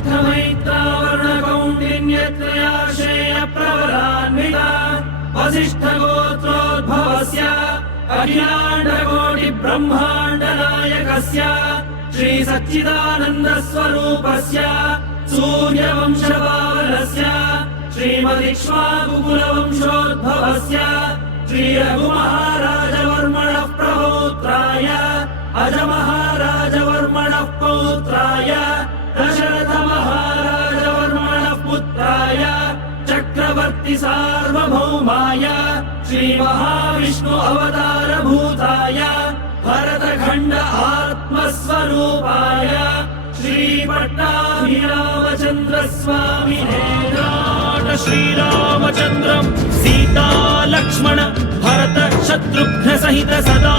वसिष्ठमैत्रावरुणकौण्डिन्यत्रयाश्रेय प्रवरान्विता वसिष्ठगोत्रोद्भवस्य अखिलाण्डकोटिब्रह्माण्डनायकस्य श्री सच्चिदानन्दस्वरूपस्य सूर्यवंशपावनस्य श्रीमदिक्ष्वाकुकुलवंशोद्भवस्य श्री रघुमहाराजवर्मणः प्रपौत्राय अजमहाराजवर्मणः पौत्राय दशरथमहाराजवर्मणः पुत्राय चक्रवर्ति सार्वभौमाय श्री महाविष्णु अवतारभूताय भरतखण्ड आत्मस्वरूपाय श्री पट्टाभिरामचन्द्र स्वामिने श्रीरामचन्द्रं सीता लक्ष्मण भरत शत्रुघ्न सहित सदा